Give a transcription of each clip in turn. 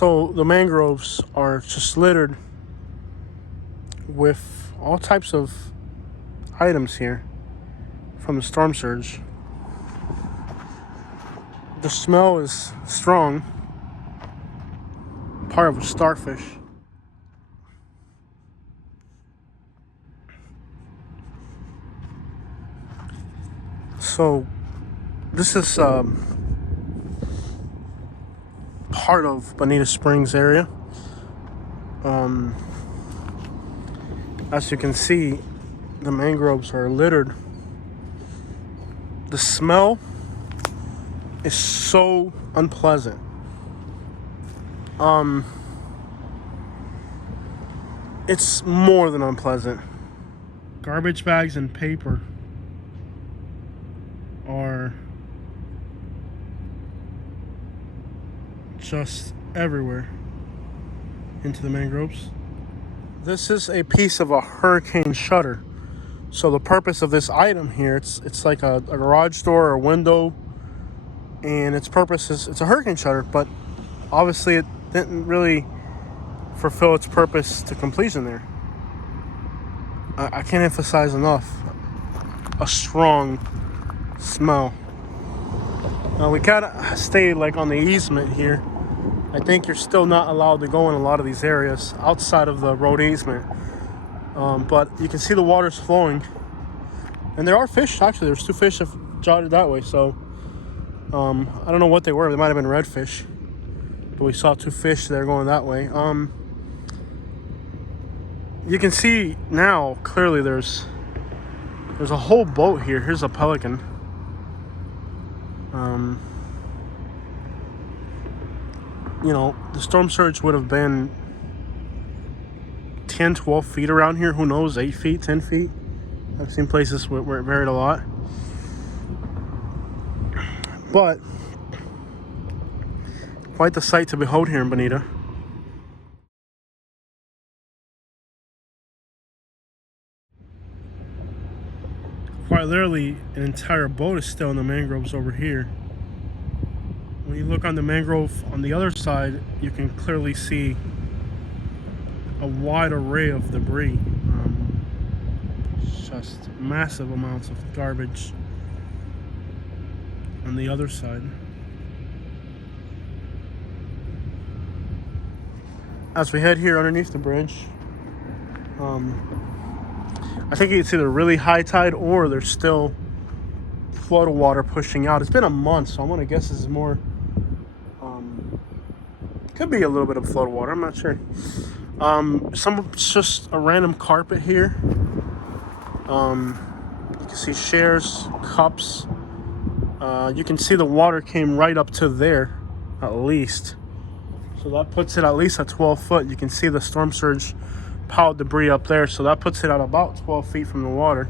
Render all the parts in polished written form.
So the mangroves are just littered with all types of items here from the storm surge. The smell is strong, part of a starfish. So this is part of Bonita Springs area. As you can see, the mangroves are littered. The smell is so unpleasant. It's more than unpleasant. Garbage bags and paper are just everywhere into the mangroves. This is a piece of a hurricane shutter. So the purpose of this item here, it's like a garage door or window, and its purpose is it's a hurricane shutter, but obviously it didn't really fulfill its purpose to completion there. I can't emphasize enough a strong smell. Now we kind of stayed like on the easement here. I think you're still not allowed to go in a lot of these areas outside of the road easement. But you can see the water's flowing. And there are fish, actually. There's 2 fish that jotted that way. So I don't know what they were. They might have been redfish. But we saw 2 fish there going that way. You can see now, clearly there's a whole boat here. Here's a pelican. You know, the storm surge would have been 10, 12 feet around here. Who knows, 8 feet, 10 feet. I've seen places where it varied a lot. But quite the sight to behold here in Bonita. Quite literally, an entire boat is still in the mangroves over here. When you look on the mangrove on the other side, you can clearly see a wide array of debris. Just massive amounts of garbage on the other side. As we head here underneath the bridge, I think it's either really high tide or there's still flood of water pushing out. It's been a month, so I'm gonna guess this is more. Could be a little bit of flood water. I'm not sure. Just a random carpet here. You can see chairs, cups. You can see the water came right up to there, at least. So that puts it at least at 12 foot. You can see the storm surge piled debris up there. So that puts it at about 12 feet from the water.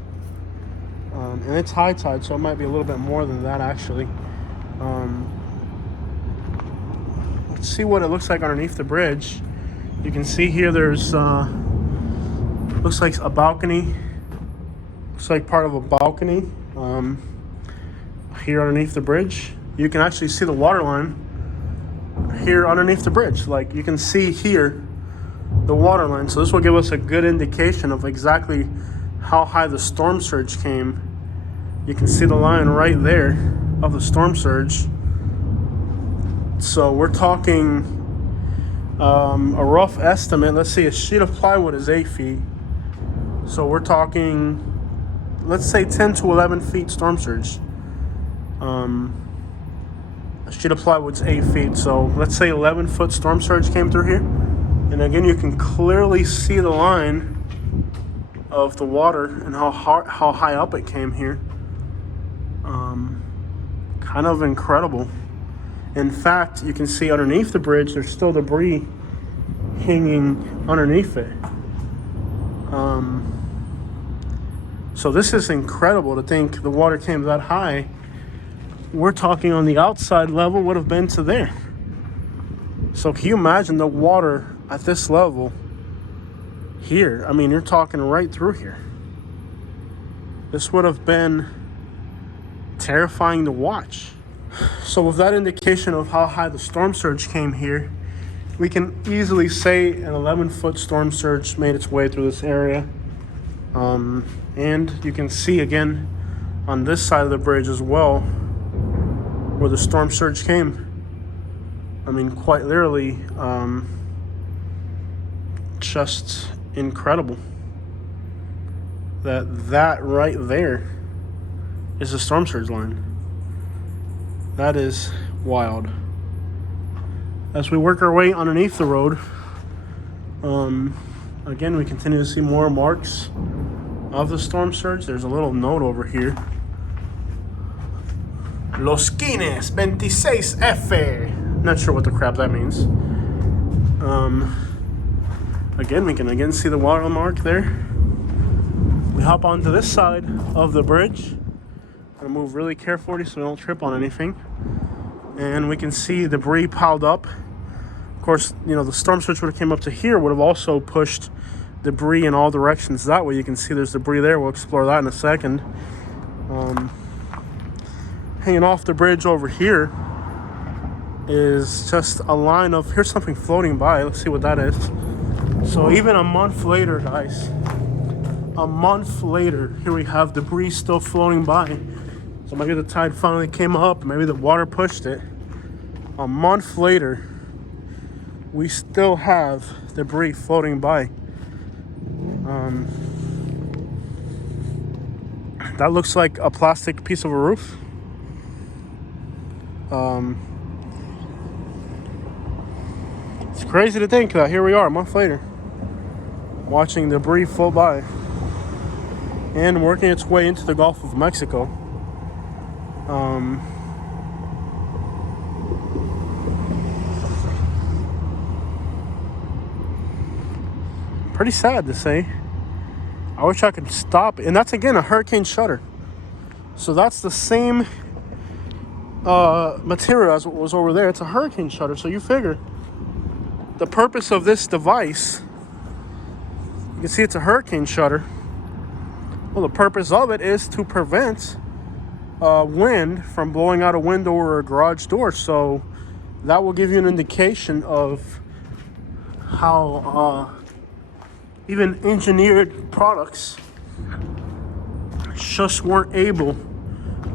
And it's high tide, so it might be a little bit more than that, actually. Let's see what it looks like underneath the bridge. You can see here there's, looks like a balcony. Looks like part of a balcony here underneath the bridge. You can actually see the water line here underneath the bridge. Like you can see here the water line. So this will give us a good indication of exactly how high the storm surge came. You can see the line right there of the storm surge. So we're talking a rough estimate. Let's see, a sheet of plywood is 8 feet. So we're talking, let's say 10 to 11 feet storm surge. A sheet of plywood's 8 feet. So let's say 11-foot storm surge came through here. And again, you can clearly see the line of the water and how high up it came here. Kind of incredible. In fact, you can see underneath the bridge, there's still debris hanging underneath it. So this is incredible to think the water came that high. We're talking on the outside level would have been to there. So can you imagine the water at this level here? I mean, you're talking right through here. This would have been terrifying to watch. So with that indication of how high the storm surge came here, We can easily say an 11-foot storm surge made its way through this area. And you can see again on this side of the bridge as well where the storm surge came. I mean, quite literally, just incredible that right there is a storm surge line. That is wild. As we work our way underneath the road, again, we continue to see more marks of the storm surge. There's a little note over here. Los Quines 26F. Not sure what the crap that means. Again, we can see the watermark there. We hop onto this side of the bridge. Gonna move really carefully so we don't trip on anything. And we can see debris piled up. Of course, you know, the storm surge would have came up to here, would have also pushed debris in all directions. That way you can see there's debris there. We'll explore that in a second. Hanging off the bridge over here is just a line of, here's something floating by. Let's see what that is. So even a month later, guys, a month later, here we have debris still floating by. So maybe the tide finally came up, maybe the water pushed it. A month later, we still have debris floating by. That looks like a plastic piece of a roof. It's crazy to think that here we are a month later, watching debris float by and working its way into the Gulf of Mexico. Pretty sad to say. I wish I could stop. And that's again a hurricane shutter. So that's the same material as what was over there. It's a hurricane shutter. So you figure the purpose of this device, you can see it's a hurricane shutter. Well, the purpose of it is to prevent wind from blowing out a window or a garage door. So that will give you an indication of how even engineered products just weren't able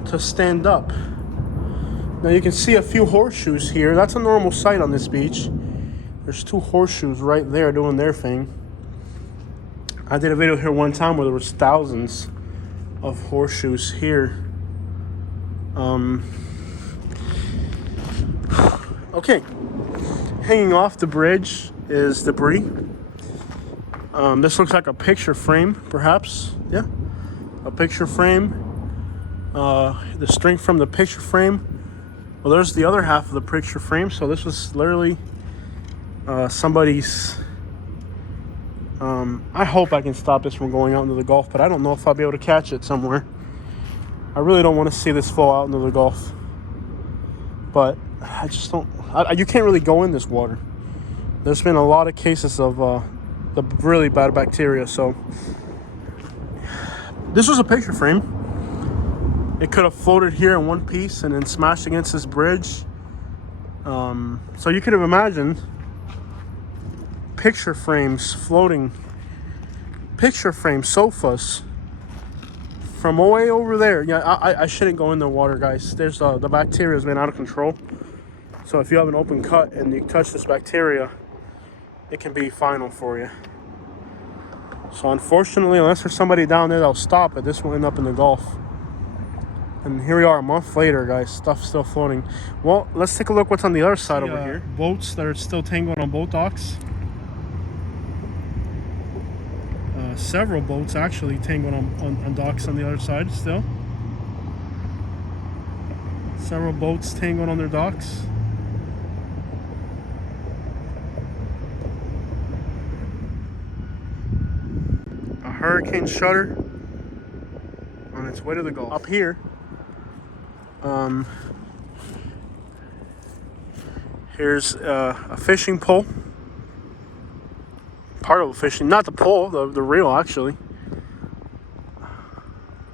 to stand up. Now you can see a few horseshoes here. That's a normal sight on this beach. There's two horseshoes right there doing their thing. I did a video here one time where there was thousands of horseshoes here. Okay, hanging off the bridge is debris. This looks like a picture frame, perhaps. Yeah, a picture frame. The string from the picture frame. Well, there's the other half of the picture frame. So this was literally somebody's. I hope I can stop this from going out into the Gulf, but I don't know if I'll be able to catch it somewhere. I really don't want to see this flow out into the Gulf. But I just don't. You can't really go in this water. There's been a lot of cases of the really bad bacteria. So this was a picture frame. It could have floated here in one piece and then smashed against this bridge. So you could have imagined picture frames floating, picture frame sofas from way over there. Yeah, I shouldn't go in the water, guys. There's the bacteria has been out of control. So if you have an open cut and you touch this bacteria, it can be final for you. So unfortunately, unless there's somebody down there that'll stop it, this will end up in the Gulf. And here we are a month later, guys. Stuff's still floating. Well, let's take a look what's on the other side over here. Boats that are still tangled on boat docks. Several boats actually tangled on docks on the other side still. Several boats tangled on their docks. A hurricane shutter on its way to the Gulf. Up here, here's a fishing pole. Part of a fishing, not the pole, the reel actually.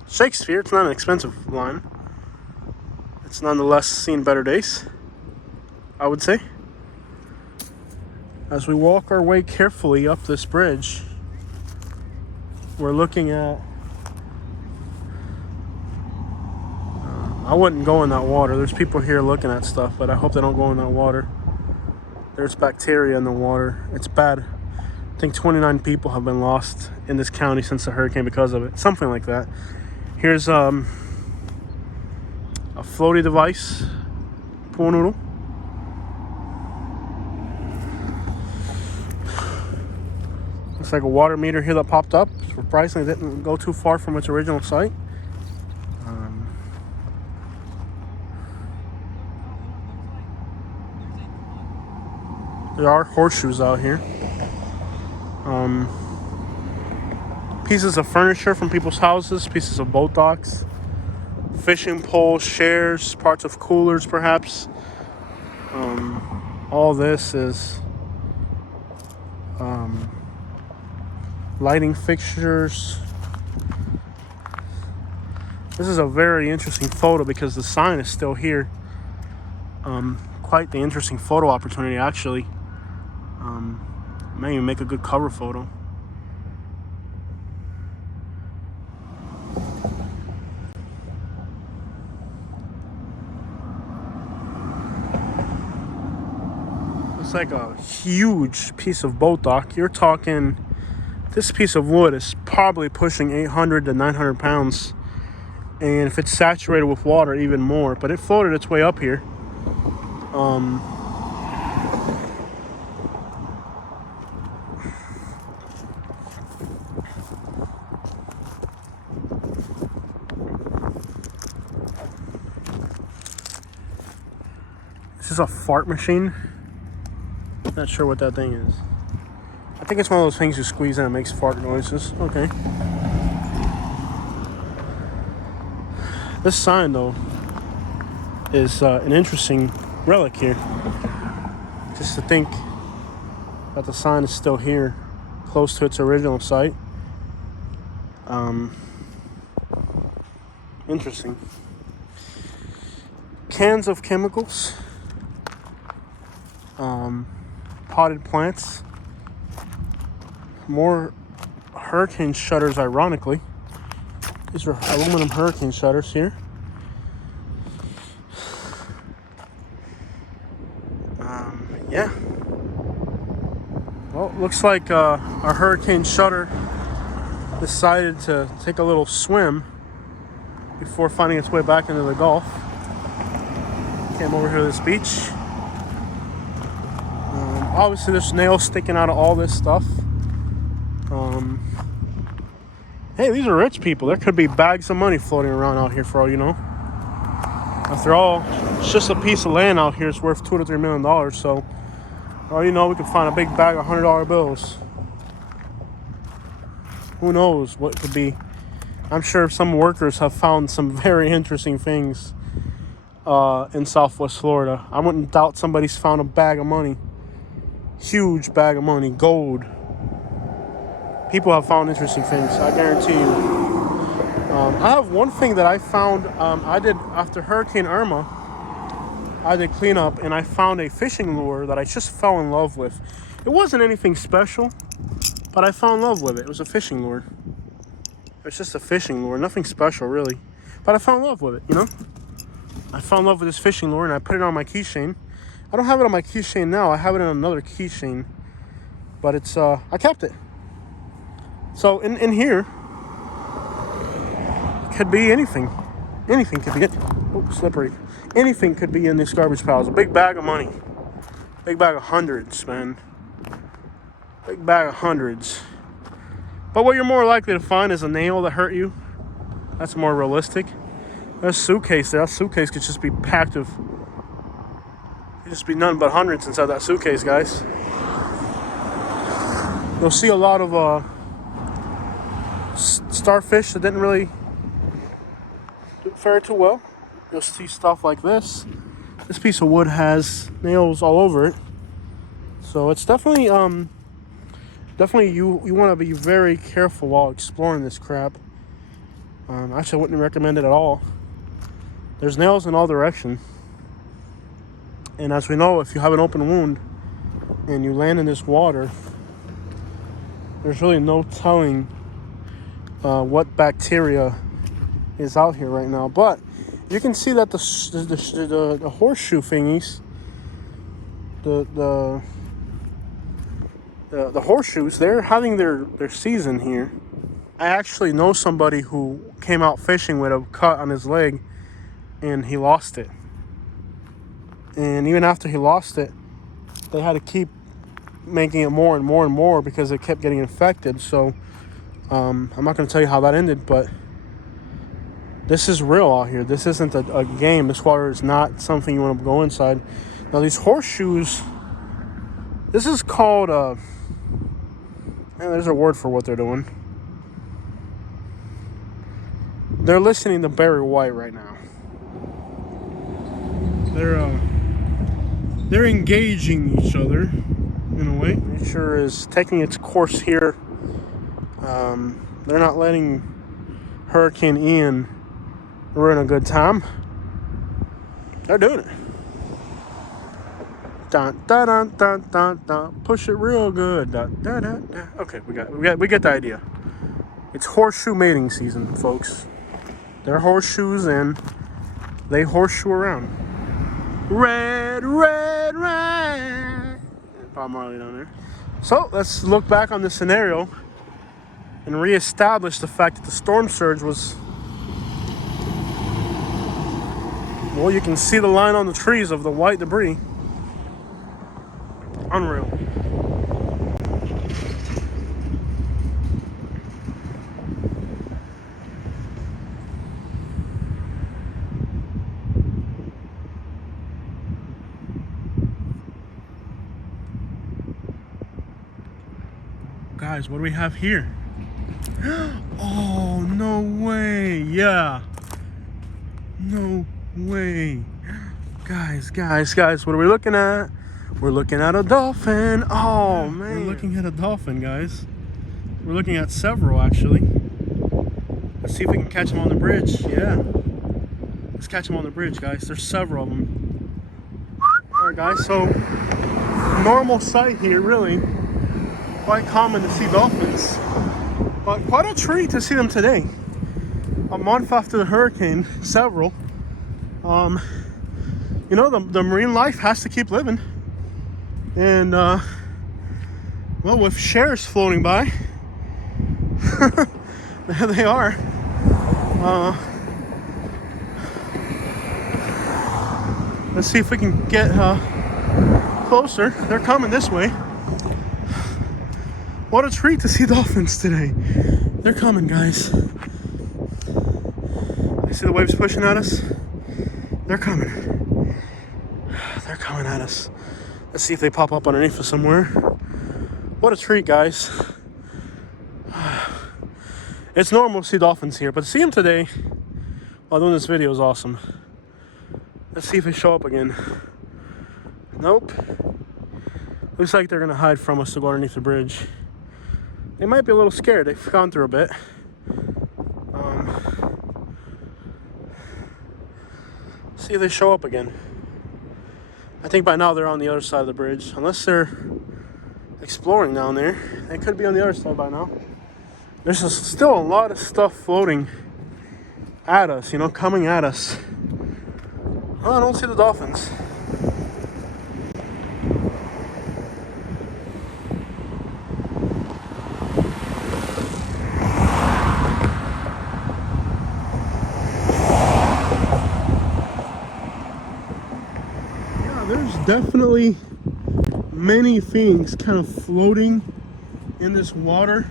Shakespeare, it's not an expensive line. It's nonetheless seen better days, I would say. As we walk our way carefully up this bridge, we're looking at... I wouldn't go in that water. There's people here looking at stuff, but I hope they don't go in that water. There's bacteria in the water. It's bad. I think 29 people have been lost in this county since the hurricane because of it. Something like that. Here's a floaty device. Pool noodle. Looks like a water meter here that popped up. Surprisingly, it didn't go too far from its original site. There are horseshoes out here. Pieces of furniture from people's houses, pieces of boat docks, fishing poles, chairs, parts of coolers perhaps. All this is lighting fixtures. This is a very interesting photo because the sign is still here. Quite the interesting photo opportunity actually. May even make a good cover photo. It's like a huge piece of boat dock. You're talking, this piece of wood is probably pushing 800 to 900 pounds. And if it's saturated with water, even more. But it floated its way up here. This is a fart machine. Not sure what that thing is. I think it's one of those things you squeeze in and it makes fart noises. Okay. This sign, though, is an interesting relic here. Just to think that the sign is still here, close to its original site. Interesting. Cans of chemicals. Potted plants. More hurricane shutters, ironically. These are aluminum hurricane shutters here. Yeah. Well, looks like our hurricane shutter decided to take a little swim before finding its way back into the Gulf. Came over here to this beach. Obviously, there's nails sticking out of all this stuff. Hey, these are rich people. There could be bags of money floating around out here for all you know. After all, it's just a piece of land out here. It's worth $2 to $3 million. So, for all you know, we could find a big bag of $100 bills. Who knows what it could be? I'm sure some workers have found some very interesting things in Southwest Florida. I wouldn't doubt somebody's found a bag of money. Huge bag of money, gold. People have found interesting things, I guarantee you. I have one thing that I found. I did, after Hurricane Irma, I did cleanup and I found a fishing lure that I just fell in love with. It wasn't anything special, but I fell in love with it. It was a fishing lure. It's just a fishing lure, nothing special really. But I fell in love with it, you know? I fell in love with this fishing lure and I put it on my keychain. I don't have it on my keychain now. I have it on another keychain. But it's, I kept it. So in here, could be anything. Anything could be it. Oh, slippery. Anything could be in these garbage piles. A big bag of money. Big bag of hundreds, man. Big bag of hundreds. But what you're more likely to find is a nail that hurt you. That's more realistic. There's a suitcase there. That suitcase could just be packed with... just be nothing but hundreds inside that suitcase, guys. You'll see a lot of starfish that didn't really fare too well. You'll see stuff like this. This piece of wood has nails all over it, so it's definitely you want to be very careful while exploring this crap. Actually, I wouldn't recommend it at all. There's nails in all directions. And as we know, if you have an open wound, and you land in this water, there's really no telling what bacteria is out here right now. But you can see that the horseshoe thingies, the horseshoes, they're having their season here. I actually know somebody who came out fishing with a cut on his leg, and he lost it. And even after he lost it, they had to keep making it more and more and more because it kept getting infected. So I'm not going to tell you how that ended, but this is real out here. This isn't a game. This water is not something you want to go inside. Now these horseshoes, this is called there's a word for what they're doing. They're listening to Barry White right now. They're engaging each other in a way. Nature is taking its course here. They're not letting Hurricane Ian ruin a good time. They're doing it. Dun, dun, dun, dun, dun, dun. Push it real good. Dun, dun, dun, dun. Okay, we get the idea. It's horseshoe mating season, folks. They're horseshoes and they horseshoe around. Red, red, red. Bob Marley down there. So let's look back on this scenario and reestablish the fact that the storm surge was, well, you can see the line on the trees of the white debris. Unreal. Guys, what do we have here? Oh, no way. Yeah. No way. Guys, what are we looking at? We're looking at a dolphin. Oh, man. We're looking at a dolphin, guys. We're looking at several, actually. Let's see if we can catch them on the bridge. Yeah. Let's catch them on the bridge, guys. There's several of them. All right, guys. So, normal sight here, really. Quite common to see dolphins. But quite a treat to see them today. A month after the hurricane, several. You know, the marine life has to keep living. And, well, with shares floating by, there they are. Let's see if we can get closer. They're coming this way. What a treat to see dolphins today. They're coming, guys. You see the waves pushing at us? They're coming. They're coming at us. Let's see if they pop up underneath us somewhere. What a treat, guys. It's normal to see dolphins here, but to see them today while doing this video is awesome. Let's see if they show up again. Nope. Looks like they're gonna hide from us to go underneath the bridge. They might be a little scared. They've gone through a bit. See if they show up again. I think by now they're on the other side of the bridge. Unless they're exploring down there. They could be on the other side by now. There's still a lot of stuff floating at us, you know, coming at us. Oh, I don't see the dolphins. There's definitely many things kind of floating in this water.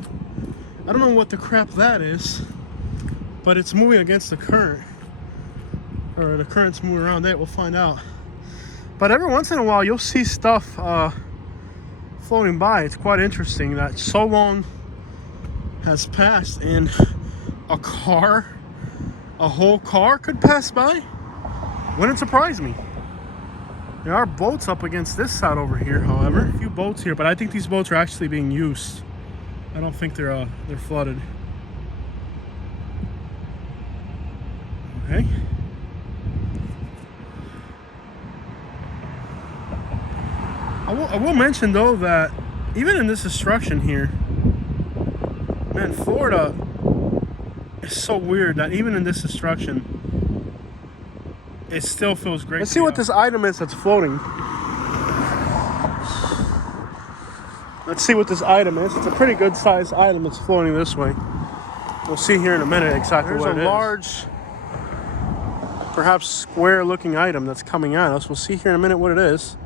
I don't know what the crap that is, but it's moving against the current, or the current's moving around it. We'll find out. But every once in a while you'll see stuff floating by. It's quite interesting that so long has passed and a whole car could pass by. Wouldn't surprise me. There are boats up against this side over here, however. A few boats here, but I think these boats are actually being used. I don't think they're flooded. Okay. I will mention though that even in this destruction here, man, Florida is so weird that even in this destruction, it still feels great. Let's see what this item is that's floating. Let's see what this item is. It's a pretty good sized item that's floating this way. We'll see here in a minute exactly what it is. There's a large, perhaps square looking item that's coming at us. We'll see here in a minute what it is.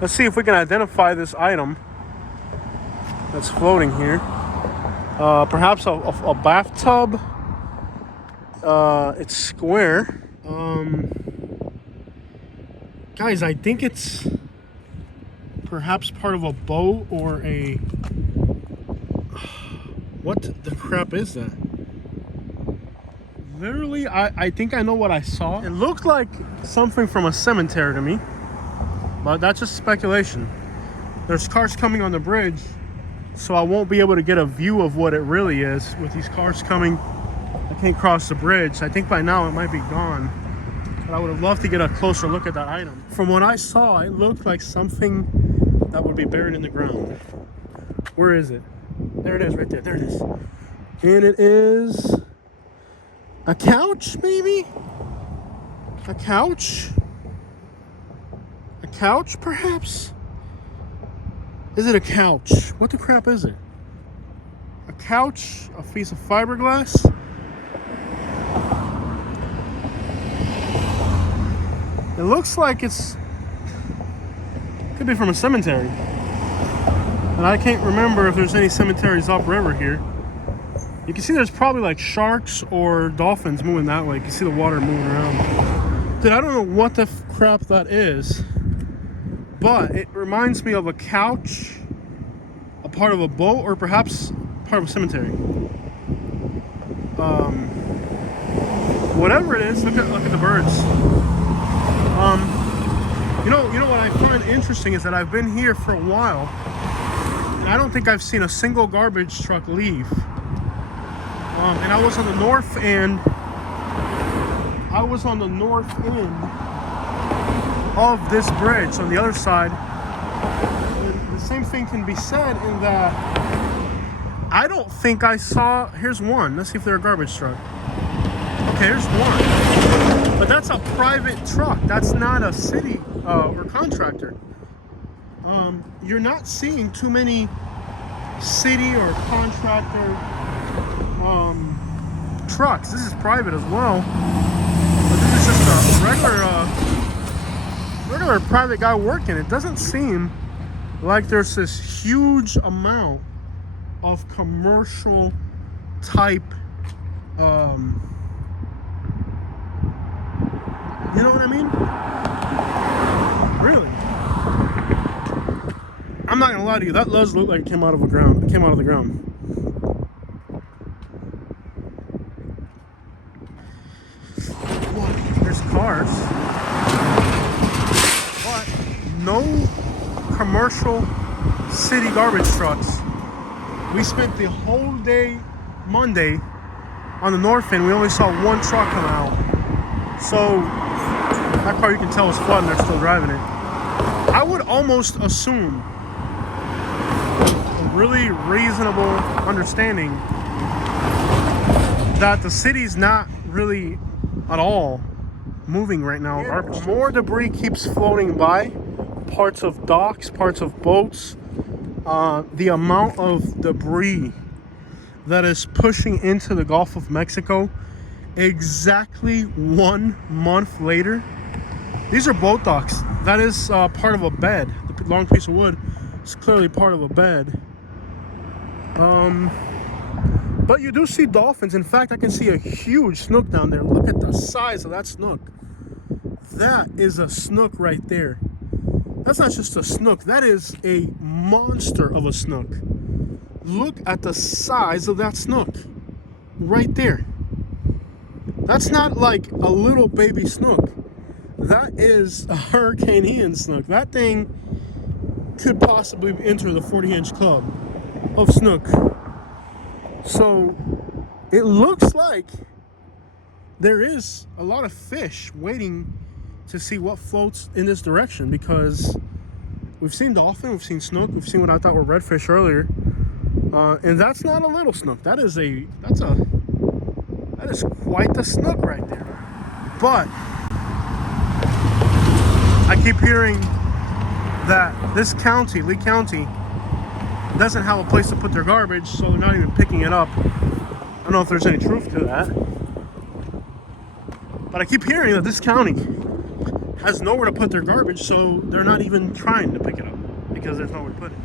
Let's see if we can identify this item that's floating here. Perhaps a bathtub. It's square. Guys, I think it's perhaps part of a boat or a... What the crap is that? Literally, I think I know what I saw. It looked like something from a cemetery to me. But that's just speculation. There's cars coming on the bridge, so I won't be able to get a view of what it really is. With these cars coming, I can't cross the bridge. I think by now it might be gone. But I would have loved to get a closer look at that item. From what I saw, it looked like something that would be buried in the ground. Where is it? There it is, right there. There it is. And it is a couch, maybe? A couch? A couch, perhaps? Is it a couch? What the crap is it? A couch? A piece of fiberglass? It looks like it's... Could be from a cemetery. And I can't remember if there's any cemeteries upriver here. You can see there's probably like sharks or dolphins moving that way. You can see the water moving around. Dude, I don't know what the crap that is. But it reminds me of a couch, a part of a boat, or perhaps part of a cemetery. Whatever it is, look at the birds. You know what I find interesting is that I've been here for a while, and I don't think I've seen a single garbage truck leave. And I was on the north end. Of this bridge on the other side. And the same thing can be said in that I don't think I saw... Here's one. Let's see if they're a garbage truck. Okay, here's one. But that's a private truck. That's not a city or contractor. You're not seeing too many city or contractor trucks. This is private as well. But this is just a regular private guy working. It doesn't seem like there's this huge amount of commercial type you know what I mean? Really? I'm not gonna lie to you, that does look like it came out of the ground. It came out of the ground. There's cars. But no commercial city garbage trucks. We spent the whole day Monday on the north end. We only saw one truck come out. So that car, you can tell, is flooding. They're still driving it. I would almost assume, a really reasonable understanding, that the city's not really at all moving right now. More debris keeps floating by. Parts of docks, parts of boats. The amount of debris that is pushing into the Gulf of Mexico exactly 1 month later. These are boat docks. That is part of a bed. The long piece of wood is clearly part of a bed. But you do see dolphins. In fact, I can see a huge snook down there. Look at the size of that snook. That is a snook right there. That's not just a snook. That is a monster of a snook. Look at the size of that snook. Right there. That's not like a little baby snook. That is a Hurricane Ian snook. That thing could possibly enter the 40-inch club of snook. So it looks like there is a lot of fish waiting to see what floats in this direction, because we've seen dolphin, we've seen snook, we've seen what I thought were redfish earlier, and that's not a little snook. That is quite the snook right there. But I keep hearing that this county, Lee County, doesn't have a place to put their garbage, so they're not even picking it up. I don't know if there's any truth to that, but I keep hearing that this county has nowhere to put their garbage, so they're not even trying to pick it up because there's nowhere to put it.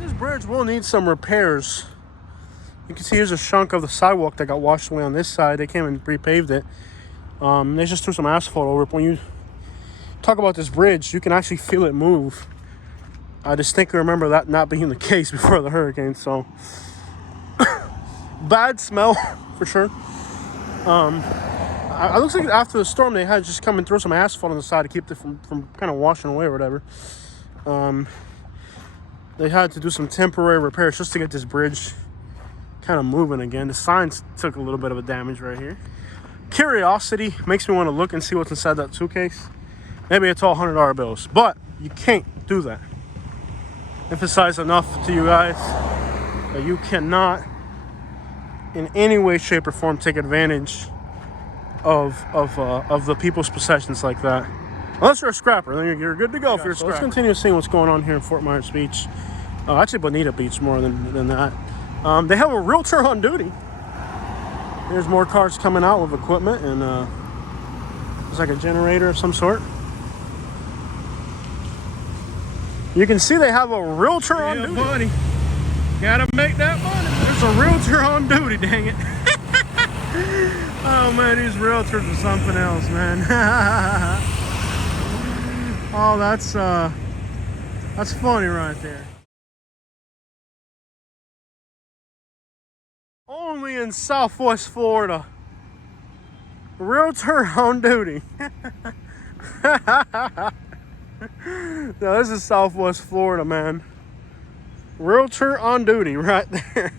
This bridge will need some repairs. You can see here's a chunk of the sidewalk that got washed away on this side. They came and repaved it. They just threw some asphalt over it. When you talk about this bridge, you can actually feel it move. I distinctly remember that not being the case before the hurricane, so bad smell for sure. It looks like after the storm they had just come and throw some asphalt on the side to keep it from kind of washing away or whatever. They had to do some temporary repairs just to get this bridge kind of moving again. The signs took a little bit of a damage right here. Curiosity makes me want to look and see what's inside that suitcase. Maybe it's all $100 bills, but you can't do that. Emphasize enough to you guys that you cannot in any way, shape, or form take advantage of the people's possessions like that. Unless you're a scrapper, then you're good to go if you're a scrapper. Let's continue seeing what's going on here in Fort Myers Beach. Actually, Bonita Beach more than that. They have a realtor on duty. There's more cars coming out with equipment, and it's like a generator of some sort. You can see they have a realtor on duty. Buddy, gotta make that money. There's a realtor on duty, dang it. Oh man, these realtors are something else, man. Oh, that's funny right there. Only in Southwest Florida. Realtor on duty. No, this is Southwest Florida, man. Realtor on duty right there.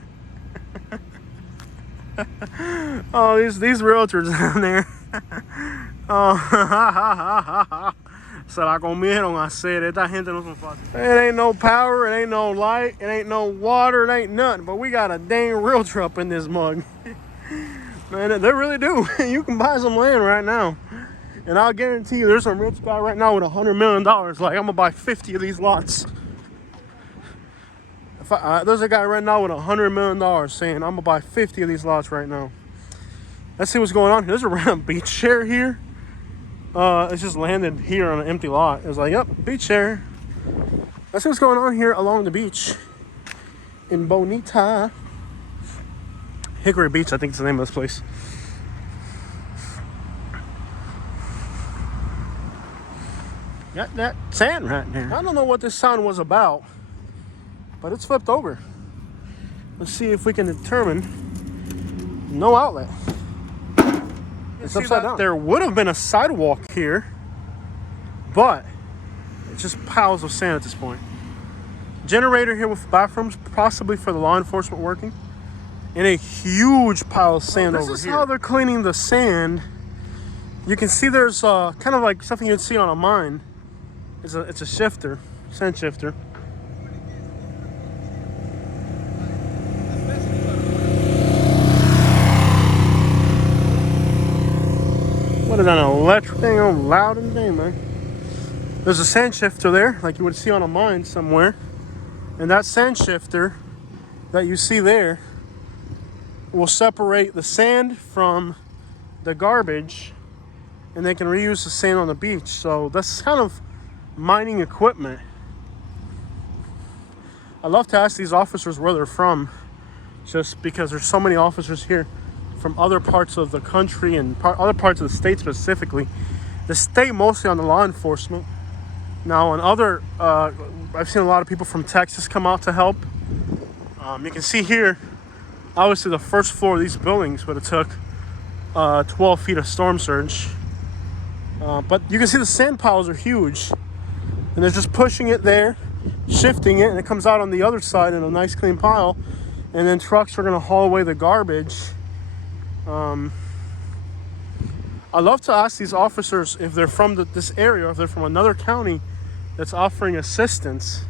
Oh, these realtors down there. Oh, será comieron hacer esta gente no son fáciles. It ain't no power, it ain't no light, it ain't no water, it ain't nothing. But we got a dang realtor up in this mug. Man, they really do. You can buy some land right now. And I'll guarantee you there's some rich guy right now with $100 million. Like, I'm going to buy 50 of these lots. There's a guy right now with $100 million saying, I'm going to buy 50 of these lots right now. Let's see what's going on here. There's a random beach chair here. It's just landed here on an empty lot. It was like, yep, beach chair. Let's see what's going on here along the beach in Bonita. Hickory Beach, I think is the name of this place. Got that sand right there. I don't know what this sign was about, but it's flipped over. Let's see if we can determine no outlet. It's upside down. There would have been a sidewalk here, but it's just piles of sand at this point. Generator here with bathrooms, possibly for the law enforcement working, and a huge pile of sand over here. This is how they're cleaning the sand. You can see there's kind of like something you'd see on a mine. It's a shifter, sand shifter. What is that, an electric thing on loud and thing, man? There's a sand shifter there, like you would see on a mine somewhere. And that sand shifter that you see there will separate the sand from the garbage, and they can reuse the sand on the beach. So that's kind of mining equipment. I love to ask these officers where they're from, just because there's so many officers here from other parts of the country and other parts of the state specifically. The state mostly on the law enforcement. Now on other, I've seen a lot of people from Texas come out to help. You can see here, obviously the first floor of these buildings would have took 12 feet of storm surge. But you can see the sand piles are huge. And they're just pushing it there, shifting it, and it comes out on the other side in a nice clean pile. and then trucks are gonna haul away the garbage. I love to ask these officers if they're from this area, or if they're from another county that's offering assistance.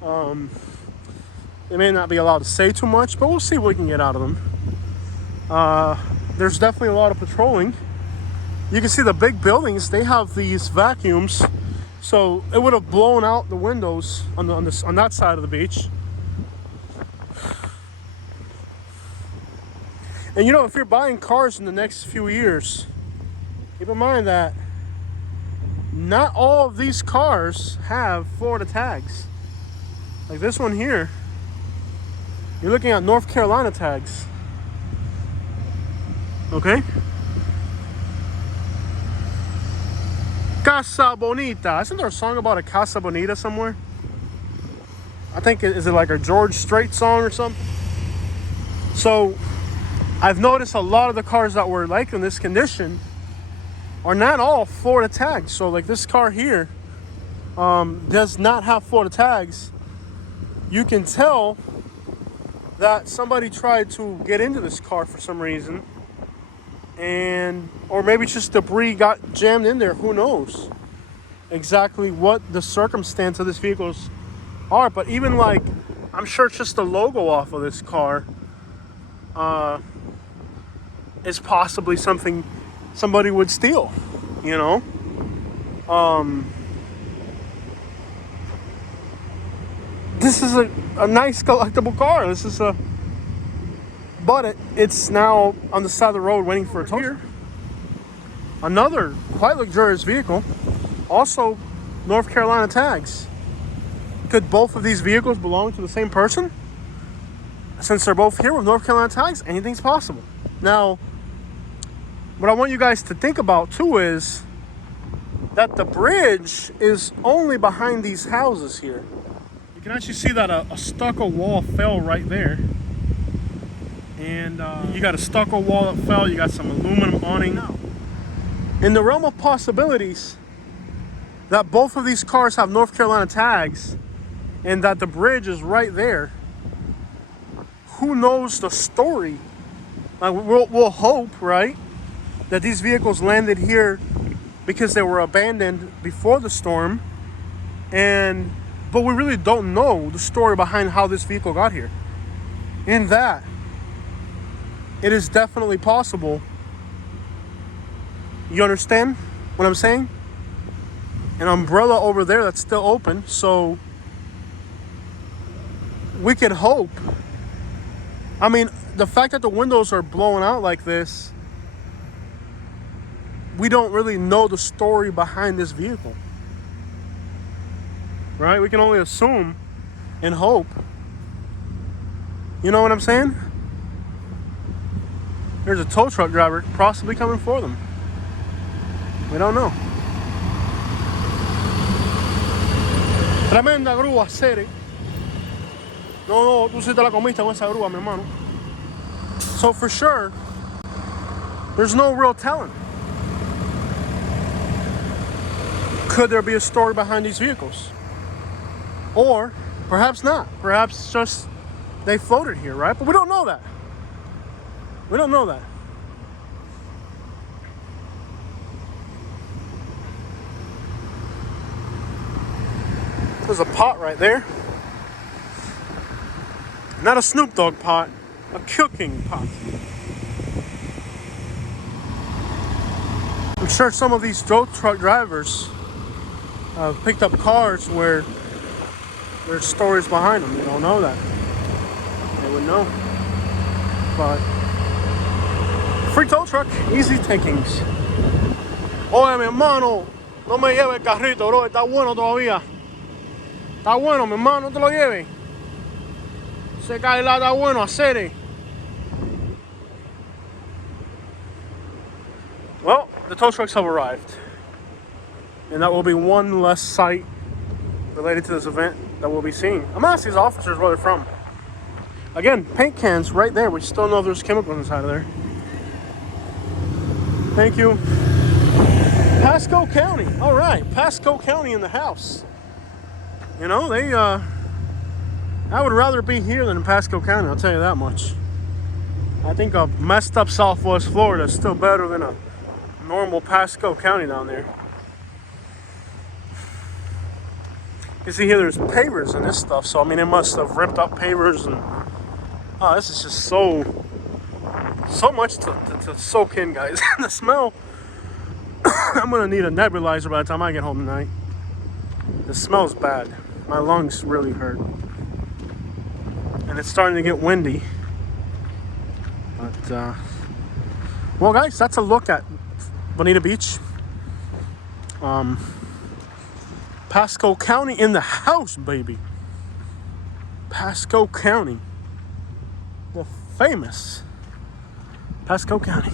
They may not be allowed to say too much, but we'll see what we can get out of them. There's definitely a lot of patrolling. You can see the big buildings, they have these vacuums, so it would have blown out the windows on that side of the beach. And you know, if you're buying cars in the next few years, keep in mind that not all of these cars have Florida tags. Like this one here, you're looking at North Carolina tags. Okay? Casa Bonita. Isn't there a song about a Casa Bonita somewhere? I think, is it like a George Strait song or something? So, I've noticed a lot of the cars that were like in this condition are not all Florida tags. So like this car here does not have Florida tags. You can tell that somebody tried to get into this car for some reason, or maybe just debris got jammed in there. Who knows exactly what the circumstance of this vehicles are, but even like, I'm sure it's just the logo off of this car is possibly something somebody would steal, you know? This is a nice collectible car. But it's now on the side of the road waiting for a tow truck. Another quite luxurious vehicle, also North Carolina tags. Could both of these vehicles belong to the same person? Since they're both here with North Carolina tags, anything's possible. Now, what I want you guys to think about too is that the bridge is only behind these houses here. You can actually see that a stucco wall fell right there. And you got a stucco wall that fell, you got some aluminum awning. In the realm of possibilities, that both of these cars have North Carolina tags and that the bridge is right there. Who knows the story? Like, we'll hope, right, that these vehicles landed here because they were abandoned before the storm, but we really don't know the story behind how this vehicle got here. In that, it is definitely possible. You understand what I'm saying? An umbrella over there that's still open, so we could hope. I mean, the fact that the windows are blown out like this, we don't really know the story behind this vehicle, right? We can only assume and hope. You know what I'm saying? There's a tow truck driver possibly coming for them. We don't know. Tremenda grúa, Sere. No, tú sí te la comiste con esa grúa, mi hermano. So for sure, there's no real telling. Could there be a story behind these vehicles? Or perhaps not. Perhaps just they floated here, right? But we don't know that. We don't know that. There's a pot right there. Not a Snoop Dogg pot, a cooking pot. I'm sure some of these tow truck drivers picked up cars where there's stories behind them. We don't know that. They would know. But free tow truck, easy takings. Oye, mi hermano, no me lleve el carrito, bro. Está bueno todavía. Está bueno, mi hermano, no te lo lleves. Ese Cadillac está bueno, hacer. Well, the tow trucks have arrived. And that will be one less site related to this event that we'll be seeing. I'm gonna ask these officers where they're from. Again, paint cans right there. We still know if there's chemicals inside of there. Thank you. Pasco County. All right, Pasco County in the house. You know, I would rather be here than in Pasco County, I'll tell you that much. I think a messed up Southwest Florida is still better than a normal Pasco County down there. You see here, there's pavers and this stuff, so I mean, it must have ripped up pavers, and oh, this is just so much to soak in, guys. The smell, I'm gonna need a nebulizer by the time I get home tonight. The smell's bad. My lungs really hurt. And it's starting to get windy. But, well, guys, that's a look at Bonita Beach. Pasco County in the house, baby. Pasco County. The famous Pasco County.